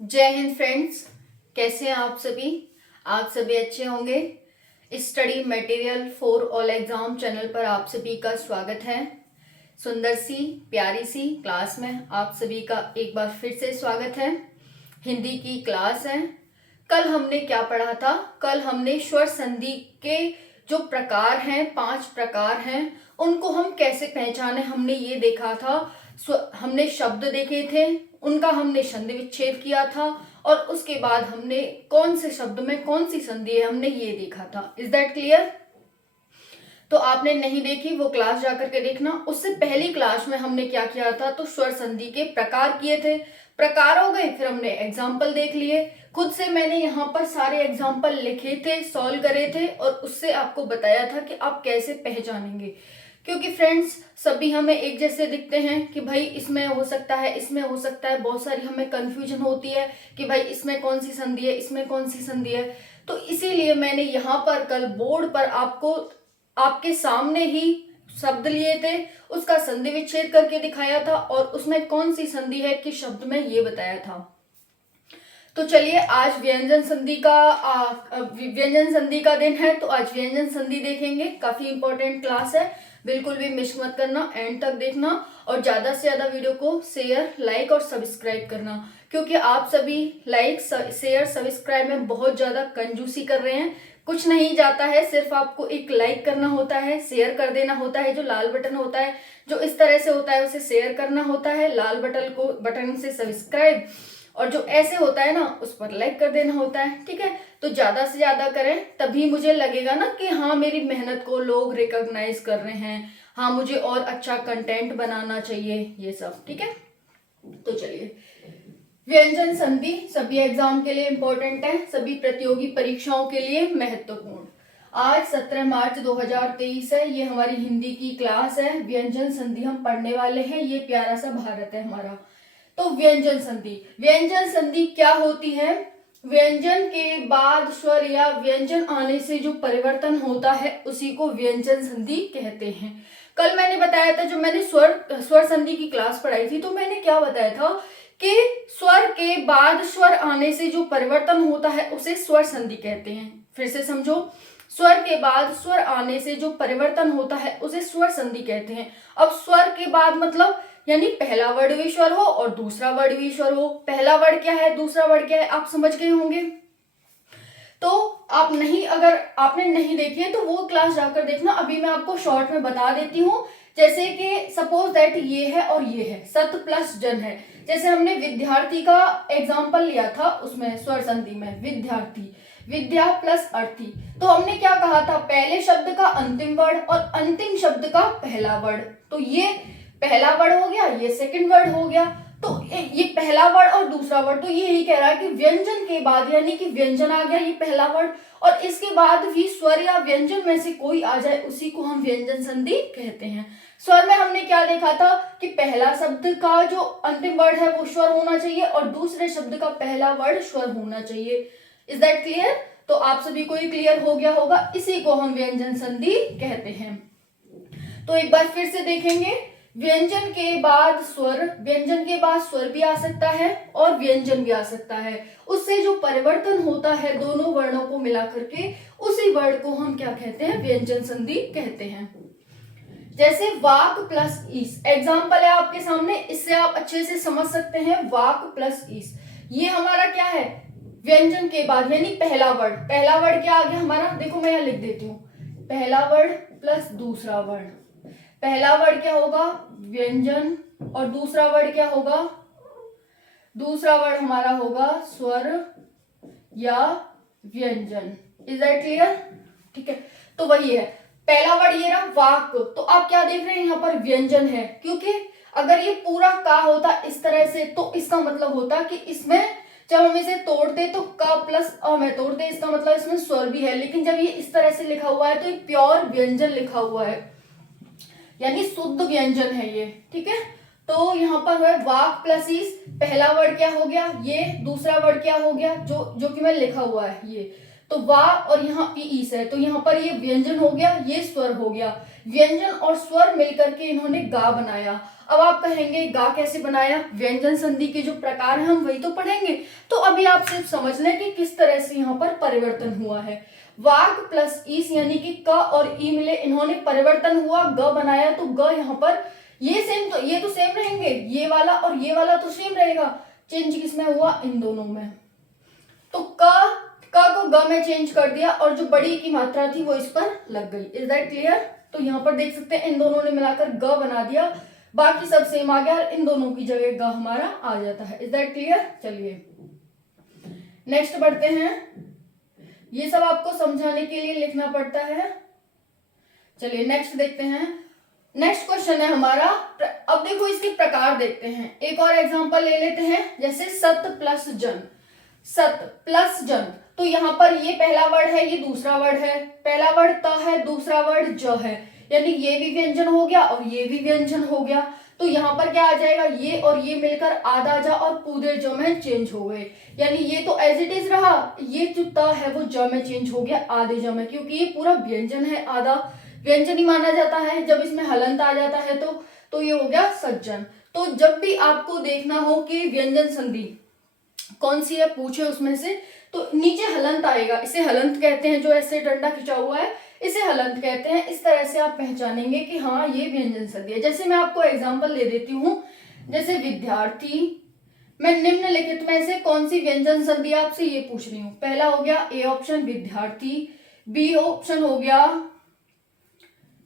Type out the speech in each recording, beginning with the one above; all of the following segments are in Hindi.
जय हिंद फ्रेंड्स। कैसे हैं आप सभी? आप सभी अच्छे होंगे। Study material for all exam channel पर आप सभी का स्वागत है। सुंदर सी प्यारी सी क्लास में आप सभी का एक बार फिर से स्वागत है। हिंदी की क्लास है। कल हमने क्या पढ़ा था? कल हमने स्वर संधि के जो प्रकार हैं, 5 प्रकार हैं, उनको हम कैसे पहचाने हमने ये देखा था। हमने शब्द देखे थे, उनका हमने संधि विच्छेद किया था और उसके बाद हमने कौन से शब्द में कौन सी संधि है हमने ये देखा था। Is that clear? तो आपने नहीं देखी वो क्लास जाकर के देखना। उससे पहली क्लास में हमने क्या किया था? तो स्वर संधि के प्रकार किए थे। प्रकार हो गए, फिर हमने एग्जाम्पल देख लिए। खुद से मैंने यहाँ पर सारे एग्जाम्पल लिखे थे, सॉल्व करे थे और उससे आपको बताया था कि आप कैसे पहचानेंगे। क्योंकि फ्रेंड्स सभी हमें एक जैसे दिखते हैं कि भाई इसमें हो सकता है, इसमें हो सकता है, बहुत सारी हमें कंफ्यूजन होती है कि भाई इसमें कौन सी संधि है, इसमें कौन सी संधि है। तो इसीलिए मैंने यहाँ पर कल बोर्ड पर आपको आपके सामने ही शब्द लिए थे, उसका संधि विच्छेद करके दिखाया था और उसमें कौन सी संधि है किस शब्द में ये बताया था। तो चलिए आज व्यंजन संधि का दिन है, तो आज व्यंजन संधि देखेंगे। काफी इंपॉर्टेंट क्लास है, बिल्कुल भी मिस मत करना, एंड तक देखना और ज्यादा से ज्यादा वीडियो को शेयर, लाइक और सब्सक्राइब करना, क्योंकि आप सभी लाइक, शेयर, सब्सक्राइब में बहुत ज्यादा कंजूसी कर रहे हैं। कुछ नहीं जाता है, सिर्फ आपको एक लाइक करना होता है, शेयर कर देना होता है, जो लाल बटन होता है जो इस तरह से होता है उसे शेयर करना होता है, लाल बटन से सब्सक्राइब, और जो ऐसे होता है ना उस पर लाइक कर देना होता है। ठीक है, तो ज्यादा से ज्यादा करें, तभी मुझे लगेगा ना कि हाँ मेरी मेहनत को लोग रिकॉग्नाइज कर रहे हैं, हाँ मुझे और अच्छा कंटेंट बनाना चाहिए, ये सब। ठीक है, तो चलिए व्यंजन संधि सभी एग्जाम के लिए इंपॉर्टेंट है, सभी प्रतियोगी परीक्षाओं के लिए महत्वपूर्ण। आज 17 मार्च 2023 है, ये हमारी हिंदी की क्लास है। व्यंजन संधि हम पढ़ने वाले हैं, ये प्यारा सा भारत है हमारा। तो व्यंजन संधि क्या होती है? व्यंजन के बाद स्वर या व्यंजन आने से जो परिवर्तन होता है उसी को व्यंजन संधि कहते हैं। कल मैंने बताया था, जब मैंने स्वर संधि की क्लास पढ़ाई थी, तो मैंने क्या बताया था कि स्वर के बाद स्वर आने से जो परिवर्तन होता है उसे स्वर संधि कहते हैं। फिर से समझो, स्वर के बाद स्वर आने से जो परिवर्तन होता है उसे स्वर संधि कहते हैं। अब स्वर के बाद मतलब यानी पहला वर्ड भी स्वर हो और दूसरा वर्ड भी स्वर हो। पहला वर्ड क्या है, दूसरा वर्ड क्या है, आप समझ गए होंगे। तो अगर आपने नहीं देखी है तो वो क्लास जाकर देखना। अभी मैं आपको शॉर्ट में बता देती हूँ। जैसे कि सपोज दैट ये है और ये है, सत प्लस जन है। जैसे हमने विद्यार्थी का एग्जाम्पल लिया था, उसमें स्वर संधि में विद्यार्थी, विद्या प्लस अर्थी। तो हमने क्या कहा था, पहले शब्द का अंतिम वर्ड और अंतिम शब्द का पहला वर्ड। तो ये पहला वर्ड हो गया, ये सेकंड वर्ड हो गया। तो ये पहला वर्ड और दूसरा वर्ड, तो ये यही कह रहा है कि व्यंजन के बाद यानी कि व्यंजन आ गया, ये पहला वर्ड, और इसके बाद भी स्वर या व्यंजन में से कोई आ जाए उसी को हम व्यंजन संधि कहते हैं। स्वर में हमने क्या देखा था कि पहला शब्द का जो अंतिम वर्ड है वो स्वर होना चाहिए और दूसरे शब्द का पहला वर्ड स्वर होना चाहिए। Is that clear? तो आप सभी को ये क्लियर हो गया होगा, इसी को हम व्यंजन संधि कहते हैं। तो एक बार फिर से देखेंगे, व्यंजन के बाद स्वर भी आ सकता है और व्यंजन भी आ सकता है। उससे जो परिवर्तन होता है दोनों वर्णों को मिलाकर के, उसी वर्ड को हम क्या कहते हैं, व्यंजन संधि कहते हैं। जैसे वाक प्लस ईस, एग्जाम्पल है आपके सामने, इससे आप अच्छे से समझ सकते हैं। वाक प्लस ईस, ये हमारा क्या है, व्यंजन के बाद यानी पहला वर्ड क्या आ गया हमारा, देखो मैं यहाँ लिख देती हूँ, पहला वर्ड प्लस दूसरा वर्ड। पहला वर्ड क्या होगा, व्यंजन, और दूसरा वर्ड क्या होगा, दूसरा वर्ड हमारा होगा स्वर या व्यंजन। Is that clear? ठीक है, तो वही है, पहला वर्ड ये रहा वाक, तो आप क्या देख रहे हैं यहाँ पर व्यंजन है, क्योंकि अगर ये पूरा का होता इस तरह से तो इसका मतलब होता कि इसमें जब हम इसे तोड़ते तो का प्लस अ में तोड़ते, इसका मतलब इसमें स्वर भी है। लेकिन जब ये इस तरह से लिखा हुआ है तो ये प्योर व्यंजन लिखा हुआ है, यानी शुद्ध व्यंजन है ये। ठीक है, तो यहाँ पर है वाक प्लस ईस, पहला वर्ड क्या हो गया ये, दूसरा वर्ड क्या हो गया जो कि मैं लिखा हुआ है ये, तो वा और यहाँ ईस है, तो यहाँ पर ये व्यंजन हो गया, ये स्वर हो गया। व्यंजन और स्वर मिलकर के इन्होंने गा बनाया। अब आप कहेंगे गा कैसे बनाया, व्यंजन संधि के जो प्रकार है हम वही तो पढ़ेंगे। तो अभी आप सिर्फ समझ लें कि किस तरह से यहाँ पर परिवर्तन हुआ है। वाग प्लस ईस यानी कि क और ई मिले, इन्होंने परिवर्तन हुआ, ग बनाया, तो ग यहाँ पर ये सेम, तो ये तो सेम रहेंगे, ये वाला और ये वाला तो सेम रहेगा, चेंज किसमें हुआ, इन दोनों में। तो क को ग में चेंज कर दिया और जो बड़ी की मात्रा थी वो इस पर लग गई। Is that clear? तो यहाँ पर देख सकते हैं इन दोनों ने मिलाकर ग बना दिया, बाकी सब सेम आ गया और इन दोनों की जगह ग हमारा आ जाता है। Is that clear? चलिए नेक्स्ट बढ़ते हैं। ये सब आपको समझाने के लिए लिखना पड़ता है। चलिए नेक्स्ट देखते हैं। नेक्स्ट क्वेश्चन है हमारा, अब देखो इसके प्रकार देखते हैं। एक और एग्जांपल ले लेते हैं, जैसे सत प्लस जन। सत प्लस जन, तो यहाँ पर ये पहला वर्ड है, ये दूसरा वर्ड है। पहला वर्ड त है, दूसरा वर्ड ज है, यानी ये भी व्यंजन हो गया और ये भी व्यंजन हो गया। तो यहाँ पर क्या आ जाएगा, ये और ये मिलकर आधा ज और पूरे ज में चेंज हो गए, यानी ये तो एज इट इज रहा, ये जो त है वो ज में चेंज हो गया आधे ज में, क्योंकि ये पूरा व्यंजन है, आधा व्यंजन ही माना जाता है। जब इसमें हलंत आ जाता है तो ये हो गया सज्जन। तो जब भी आपको देखना हो कि व्यंजन संधि कौन सी है पूछे उसमें से, तो नीचे हलंत आएगा, इसे हलंत कहते हैं, जो ऐसे डंडा खिंचा हुआ है इसे हलंत कहते हैं। इस तरह से आप पहचानेंगे कि हाँ ये व्यंजन संधि है। जैसे मैं आपको एग्जांपल दे देती हूँ, जैसे विद्यार्थी, मैं निम्नलिखित में से कौन सी व्यंजन संधि आपसे ये पूछ रही हूँ। पहला हो गया ए ऑप्शन विद्यार्थी, बी ऑप्शन हो गया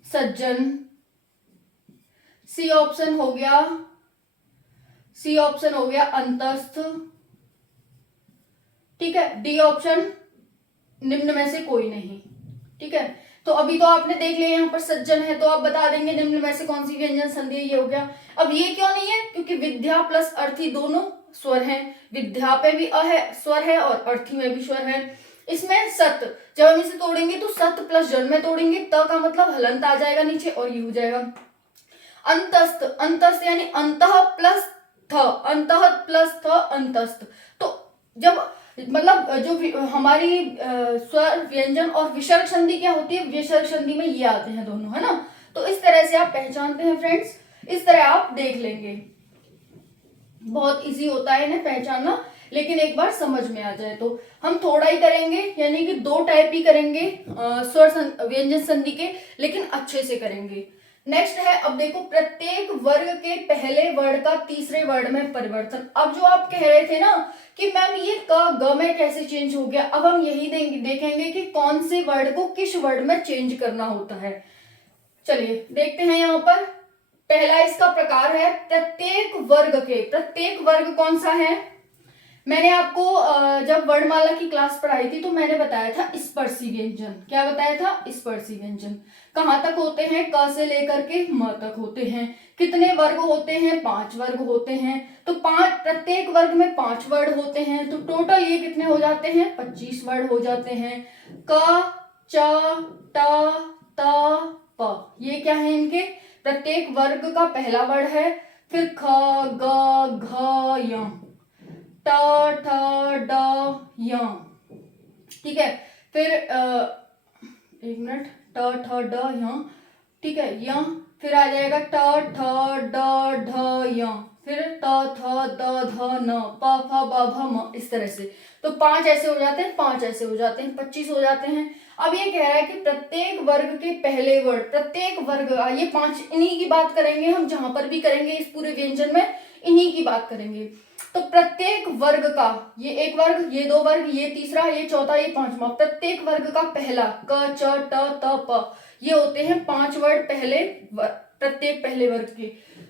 सज्जन, सी ऑप्शन हो गया अंतस्थ, ठीक है, डी ऑप्शन निम्न में से कोई नहीं। ठीक है, तो अभी तो आपने देख लिया यहाँ पर सज्जन है, तो आप बता देंगे निम्न में से कौन सी व्यंजन संधि है, ये हो गया। अब ये क्यों नहीं है, क्योंकि विद्या प्लस अर्थी दोनों स्वर हैं, विद्या पे भी अ है स्वर है और अर्थी में भी स्वर है। इसमें सत, जब हम इसे तोड़ेंगे तो सत प्लस जन में तोड़ेंगे, त का मतलब हलंत आ जाएगा नीचे और ये हो जाएगा। अंतस्थ, अंतस्थ यानी अंतः प्लस थ, अंतः प्लस थ अंतस्थ। तो जब मतलब जो हमारी स्वर व्यंजन और विसर्ग संधि क्या होती है, विसर्ग संधि में ये आते हैं दोनों, है ना। तो इस तरह से आप पहचानते हैं फ्रेंड्स, इस तरह आप देख लेंगे, बहुत इजी होता है इन्हें पहचानना, लेकिन एक बार समझ में आ जाए तो। हम थोड़ा ही करेंगे, यानी कि 2 टाइप ही करेंगे स्वर व्यंजन संधि के, लेकिन अच्छे से करेंगे। नेक्स्ट है, अब देखो प्रत्येक वर्ग के पहले वर्ड का तीसरे वर्ड में परिवर्तन। अब जो आप कह रहे थे ना कि मैम ये क ग में कैसे चेंज हो गया, अब हम यही देखेंगे कि कौन से वर्ड को किस वर्ड में चेंज करना होता है। चलिए देखते हैं यहाँ पर। पहला इसका प्रकार है प्रत्येक वर्ग के, प्रत्येक वर्ग कौन सा है, मैंने आपको जब वर्णमाला की क्लास पढ़ाई थी तो मैंने बताया था स्पर्शी व्यंजन। क्या बताया था, स्पर्शी व्यंजन कहाँ तक होते हैं, क से लेकर के म तक होते हैं। कितने वर्ग होते हैं, 5 वर्ग होते हैं। तो 5, प्रत्येक वर्ग में 5 वर्ड होते हैं, तो टोटल ये कितने हो जाते हैं, 25 वर्ड हो जाते हैं। क, च, ट, त, प, ये क्या है इनके, प्रत्येक वर्ग का पहला वर्ड है। फिर ख, ग, घ, य, ट, ठ, ड, य, ठीक है। फिर एक मिनट, ट, ठ, ड, य, ठीक है, य, फिर आ जाएगा ट, ठ, ड, ढ, य, फिर त, थ, द, ध, न, प, फ, ब, भ, म, इस तरह से। तो 5 ऐसे हो जाते हैं, 5 ऐसे हो जाते हैं, 25 हो जाते हैं। अब ये कह रहा है कि प्रत्येक वर्ग के पहले वर्ड, प्रत्येक वर्ग, ये 5 इन्हीं की बात करेंगे हम, जहां पर भी करेंगे इस पूरे व्यंजन में इन्हीं की बात करेंगे। तो प्रत्येक वर्ग का, ये एक वर्ग, ये 2 वर्ग, ये तीसरा, ये चौथा, ये 5वां, प्रत्येक वर्ग का पहला क, च, ट, त, प, ये होते हैं 5 वर्ड पहले प्रत्येक पहले वर्ग के।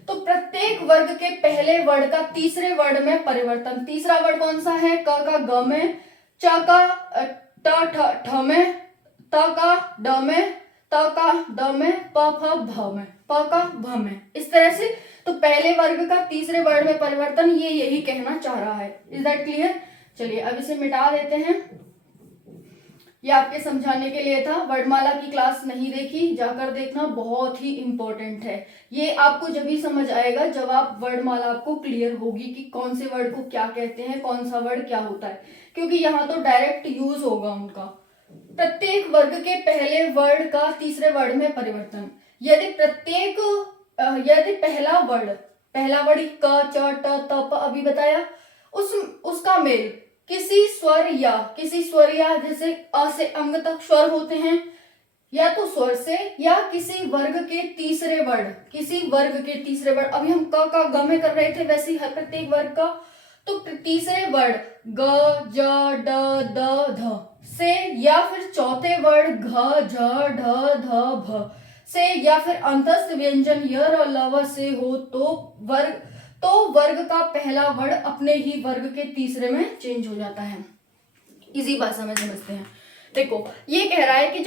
तो प्रत्येक वर्ग के पहले वर्ड का तीसरे वर्ड में परिवर्तन। तीसरा वर्ड कौन सा है, क का ग में, च का ट ठ में, त का ड में, त का द में, प फ भ में, प का भ में, इस तरह से। तो पहले वर्ग का तीसरे वर्ड में परिवर्तन, ये यही कहना चाह रहा है। Is that clear? चलिए अब इसे मिटा देते हैं, ये आपके समझाने के लिए था। वर्णमाला की क्लास नहीं देखी, जाकर देखना, बहुत ही इंपॉर्टेंट है। ये आपको जब भी समझ आएगा जब आप वर्णमाला आपको क्लियर होगी कि कौन से वर्ड को क्या कहते हैं, कौन सा वर्ड क्या होता है, क्योंकि यहाँ तो डायरेक्ट यूज होगा उनका। प्रत्येक वर्ग के पहले वर्ड का तीसरे वर्ड में परिवर्तन। यदि पहला वर्ड पहला वर्ड क च ट त प अभी बताया, उसका मेल किसी स्वर या जैसे अ से अंग तक स्वर होते हैं, या तो स्वर से या किसी वर्ग के तीसरे वर्ड, अभी हम क का ग में कर रहे थे, वैसे ही हर प्रत्येक वर्ग का, तो तीसरे वर्ड ग ज ड द ध से, या फिर चौथे वर्ड घ झ ढ ध भ से, या फिर अंतस्थ व्यंजन य र ल व से हो तो वर्ग का पहला वर्ड अपने ही वर्ग के तीसरे में चेंज हो जाता है। इजी भाषा में समझते हैं। देखो ये कह रहा है कि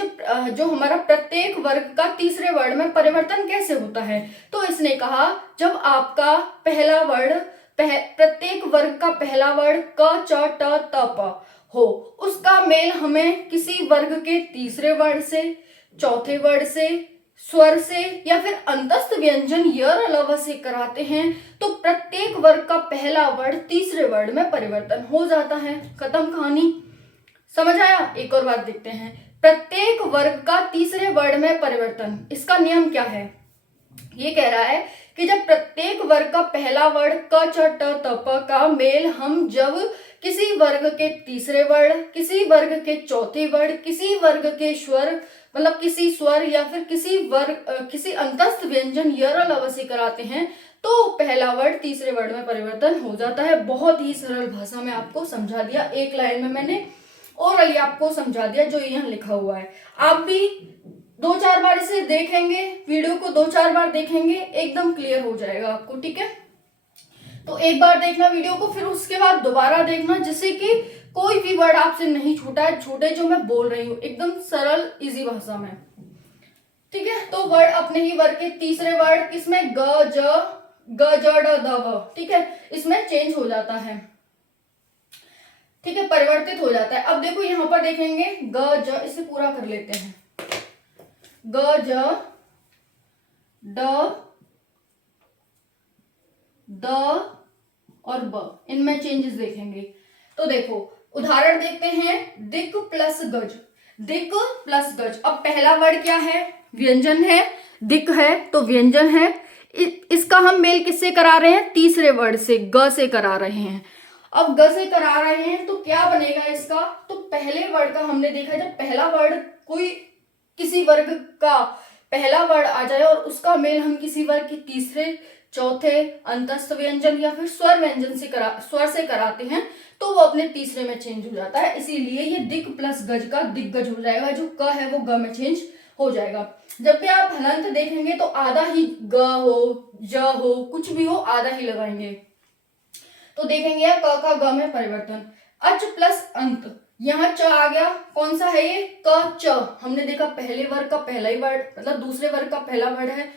जो हमारा प्रत्येक वर्ग का तीसरे वर्ड में परिवर्तन कैसे होता है, तो इसने कहा जब आपका पहला वर्ड प्रत्येक वर्ग का पहला वर्ड क च ट त प हो, उसका मेल हमें किसी वर्ग के तीसरे वर्ड से, चौथे वर्ड से, स्वर से, या फिर अंतस्थ व्यंजन य र ल व से कराते हैं, तो प्रत्येक वर्ग का पहला वर्ड तीसरे वर्ड में परिवर्तन हो जाता है। खत्म कहानी। समझ आया? एक और बात देखते हैं, प्रत्येक वर्ग का तीसरे वर्ड में परिवर्तन, इसका नियम क्या है? ये कह रहा है कि जब प्रत्येक वर्ग का पहला वर्ड क च ट त प का मेल हम जब किसी वर्ग के तीसरे वर्ड, किसी वर्ग के चौथे वर्ड, किसी वर्ग के स्वर, मतलब किसी स्वर या फिर किसी अंतस्थ व्यंजन य र ल व से कराते हैं, तो पहला वर्ड तीसरे वर्ड में परिवर्तन हो जाता है। बहुत ही सरल भाषा में आपको समझा दिया, एक लाइन में मैंने ओरली आपको समझा दिया जो यहाँ लिखा हुआ है। आप भी 2-4 बार इसे देखेंगे, वीडियो को 2-4 बार देखेंगे, एकदम क्लियर हो जाएगा आपको। ठीक है, तो एक बार देखना वीडियो को, फिर उसके बाद दोबारा देखना, जिससे कि कोई भी वर्ड आपसे नहीं छूटे जो मैं बोल रही हूँ, एकदम सरल इजी भाषा में। ठीक है, तो वर्ड अपने ही वर्ग के तीसरे वर्ड किसमें ग ज ड द व, ठीक है, इसमें चेंज हो जाता है। ठीक है, परिवर्तित हो जाता है। अब देखो यहां पर देखेंगे ग ज, इसे पूरा कर लेते हैं, ग ज ड द और ब, इनमें चेंजेस देखेंगे। तो देखो उदाहरण देखते हैं, दिक प्लस गज, दिक प्लस गज। अब पहला वर्ड क्या है? व्यंजन है, दिक है तो व्यंजन है, इसका हम मेल किससे करा रहे हैं? तीसरे वर्ड से, ग से करा रहे हैं। अब ग से करा रहे हैं तो क्या बनेगा इसका? तो पहले वर्ड का हमने देखा, जब पहला वर्ड कोई किसी वर्ग का पहला वर्ड आ जाए और उसका मेल हम किसी वर्ग के तीसरे, चौथे, अंतस्थ व्यंजन या फिर स्वर से कराते हैं, तो वो अपने तीसरे में चेंज हो जाता है। इसीलिए ये दिक प्लस गज का दिग्गज हो जाएगा, जो क है वो ग में चेंज हो जाएगा। जब भी आप हलंत देखेंगे तो आधा ही ग हो, ज हो, कुछ भी हो, आधा ही लगाएंगे। तो देखेंगे आप क का ग में परिवर्तन। अच प्लस अंत, यहाँ च आ गया, कौन सा है ये? क च, हमने देखा पहले वर्ग का पहला ही वर्ड, मतलब दूसरे वर्ग का पहला वर्ड है,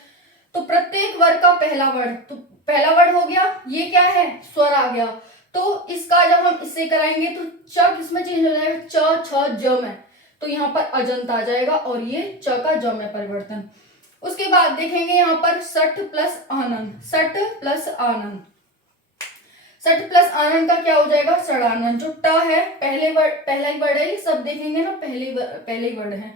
तो प्रत्येक वर्ग का पहला वर्ड, तो पहला वर्ड हो गया, ये क्या है? स्वर आ गया। तो इसका जब हम इससे कराएंगे तो च किसमें चेंज हो जाएगा? च छ ज में, तो यहाँ पर अजंत आ जाएगा और ये च का ज में परिवर्तन। उसके बाद देखेंगे यहाँ पर सठ प्लस आनंद, सठ प्लस आनंद, सठ प्लस आनंद का क्या हो जाएगा? सड़ानंद। जो ट है पहला ही वर्ड है, ये सब देखेंगे ना, पहले ही वर्ड है,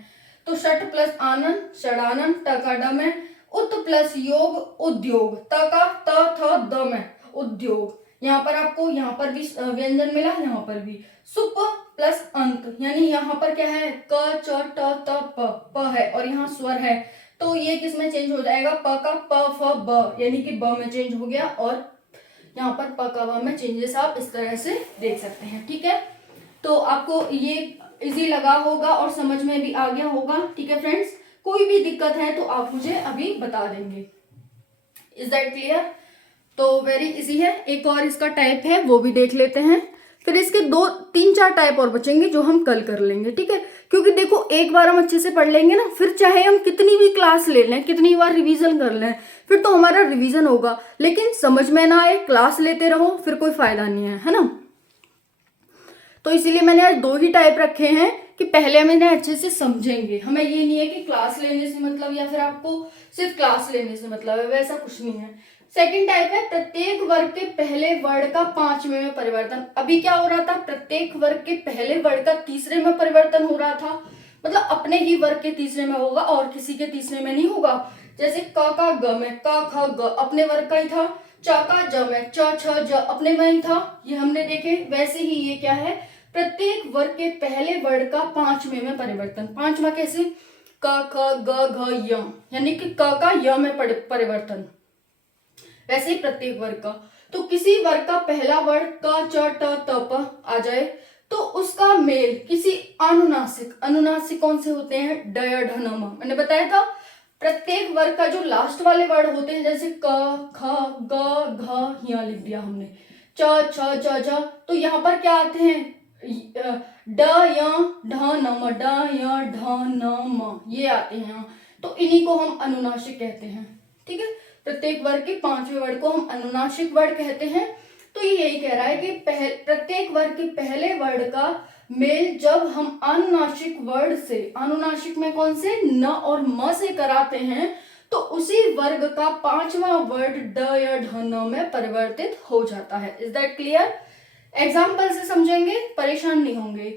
तो सठ प्लस आनंद सड़ानंद, ट का ड में, उत प्लस योग उद्योग, त का त थ द में उद्योग। यहाँ पर आपको यहाँ पर भी व्यंजन मिला, यहाँ पर भी। सुप प्लस अंत, यानी यहाँ पर क्या है? क च ट त प है और यहाँ स्वर है, तो ये किस में चेंज हो जाएगा? प का प फ ब, यानी कि ब में चेंज हो गया, और यहाँ पर प का ब में चेंजेस आप इस तरह से देख सकते हैं। ठीक है, तो आपको ये इजी लगा होगा और समझ में भी आ गया होगा। ठीक है फ्रेंड्स, कोई भी दिक्कत है तो आप मुझे अभी बता देंगे। Is that clear? तो वेरी इजी है। एक और इसका टाइप है, वो भी देख लेते हैं, फिर इसके 2-3-4 टाइप और बचेंगे जो हम कल कर लेंगे। ठीक है, क्योंकि देखो एक बार हम अच्छे से पढ़ लेंगे ना, फिर चाहे हम कितनी भी क्लास ले लें, कितनी बार रिवीजन कर लें, फिर तो हमारा रिवीजन होगा, लेकिन समझ में ना आए, क्लास लेते रहो, फिर कोई फायदा नहीं है ना। तो इसीलिए मैंने आज 2 ही टाइप रखे हैं कि पहले हम इन्हें अच्छे से समझेंगे। हमें ये नहीं है कि क्लास लेने से मतलब या फिर आपको सिर्फ क्लास लेने से मतलब है, वैसा कुछ नहीं है। सेकंड टाइप है प्रत्येक वर्ग के पहले वर्ड का 5वें में परिवर्तन। अभी क्या हो रहा था? प्रत्येक वर्ग के पहले वर्ड का तीसरे में परिवर्तन हो रहा था, मतलब अपने ही वर्ग के तीसरे में होगा और किसी के तीसरे में नहीं होगा। जैसे क का ग में, क ख ग अपने वर्ग का ही था, च का ज में च छ ज अपने में ही था, ये हमने देखे। वैसे ही ये क्या है, प्रत्येक वर्ग के पहले वर्ड का पांचवें में परिवर्तन। पांचवा कैसे, क ख ग घ य, यानी कि क का य में परिवर्तन। वैसे ही प्रत्येक वर्ग का, तो किसी वर्ग का पहला वर्ड क च ट त प आ जाए तो उसका मेल किसी अनुनासिक, अनुनासिक कौन से होते हैं, ड य ढ न म। मैंने बताया था प्रत्येक वर्ग का जो लास्ट वाले वर्ड होते हैं, जैसे क ख ग घ, यहाँ लिख दिया हमने च छ ज ज, तो यहाँ पर क्या आते हैं, ड य ढ न म, ड य ढ न म, ये आते हैं यहाँ। तो इन्हीं को हम अनुनासिक कहते हैं। ठीक है, प्रत्येक वर्ग के पांचवें वर्ड को हम अनुनासिक वर्ड कहते हैं। तो ये यही कह रहा है कि प्रत्येक वर्ग के पहले वर्ड का मेल जब हम अनुनासिक वर्ड से, अनुनासिक में कौन से, न और म से कराते हैं, तो उसी वर्ग का पांचवा वर्ड ड या ढ न में परिवर्तित हो जाता है। Is that clear? एग्जाम्पल से समझेंगे, परेशान नहीं होंगे।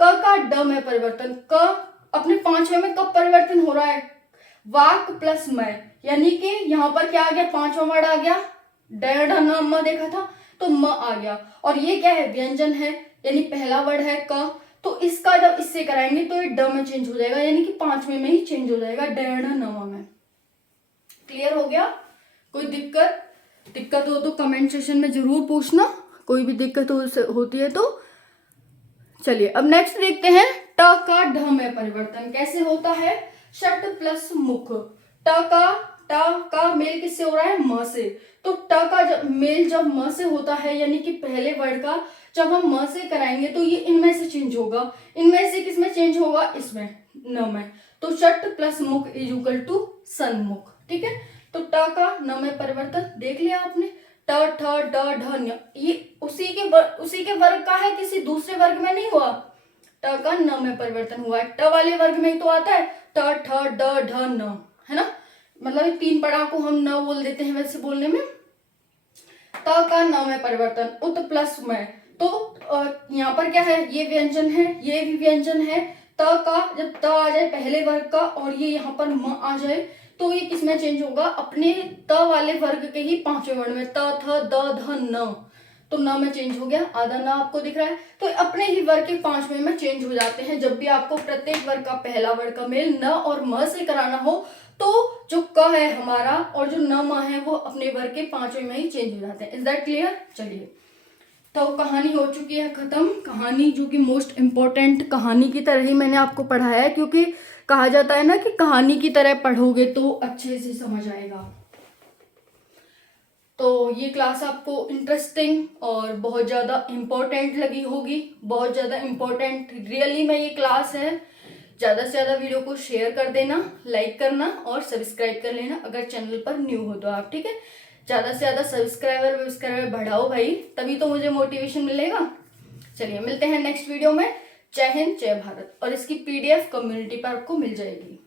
क का ड में परिवर्तन, क अपने पांचवे में कब परिवर्तन हो रहा है, वाक प्लस मैं, यानी कि यहाँ पर क्या आ गया, पांचवा वर्ड आ गया, ड ढ न म देखा था तो म आ गया। और ये क्या है, व्यंजन है, यानी पहला वर्ड है क, तो इसका जब इससे कराएंगे तो ये ड में चेंज हो जाएगा, यानी कि पांचवे में ही चेंज हो जाएगा, ड ढ न म में। क्लियर हो गया? कोई दिक्कत हो तो कमेंट सेक्शन में जरूर पूछना, कोई भी दिक्कत होती है तो। चलिए अब नेक्स्ट देखते हैं, ट का ढ में परिवर्तन कैसे होता है। षट प्लस मुख, ट का मेल किससे हो रहा है, म से। तो ट का मेल जब म से होता है, यानी कि पहले वर्ड का जब हम म से कराएंगे तो ये इनमें से चेंज होगा, इनमें से किसमें चेंज होगा, इसमें, न में। तो षट प्लस मुख इज इक्वल टू सन्मुख। ठीक है, तो ट का न में परिवर्तन देख लिया आपने, ट ठ ड ढ न, ये उसी के वर्ग का है, किसी दूसरे वर्ग में नहीं हुआ। ट का न में परिवर्तन हुआ है, ट वाले वर्ग में ही तो आता है, ट ठ ड ढ न, है ना, मतलब तीन पढ़ा को हम न बोल देते हैं वैसे बोलने में। त का न में परिवर्तन, उत प्लस में, तो यहाँ पर क्या है, ये व्यंजन है, ये भी व्यंजन है। त का जब त आ जाए पहले वर्ग का और ये यहाँ पर म आ जाए तो ये किसमें चेंज होगा, अपने त वाले वर्ग के ही पांचवें वर्ड में, त थ द ध न, तो न में चेंज हो गया, आधा न आपको दिख रहा है। तो अपने ही वर्ग के पांचवें में चेंज हो जाते हैं। जब भी आपको प्रत्येक वर्ग का पहला वर्ग का मेल न और म से कराना हो तो जो क है हमारा और जो न म है वो अपने वर्ग के पांचवें में ही चेंज हो जाते हैं। Is that clear? चलिए, तो कहानी हो चुकी है खत्म। कहानी जो कि मोस्ट इम्पोर्टेंट, कहानी की तरह ही मैंने आपको पढ़ाया है, क्योंकि कहा जाता है ना कि कहानी की तरह पढ़ोगे तो अच्छे से समझ आएगा। तो ये क्लास आपको इंटरेस्टिंग और बहुत ज़्यादा इम्पोर्टेंट लगी होगी, बहुत ज़्यादा इम्पोर्टेंट रियली में ये क्लास है। ज़्यादा से ज़्यादा वीडियो को शेयर कर देना, लाइक करना और सब्सक्राइब कर लेना अगर चैनल पर न्यू हो तो आप। ठीक है, ज़्यादा से ज़्यादा सब्सक्राइबर बढ़ाओ भाई, तभी तो मुझे मोटिवेशन मिलेगा। चलिए मिलते हैं नेक्स्ट वीडियो में। जय हिंद, जय भारत। और इसकी PDF कम्युनिटी पर आपको मिल जाएगी।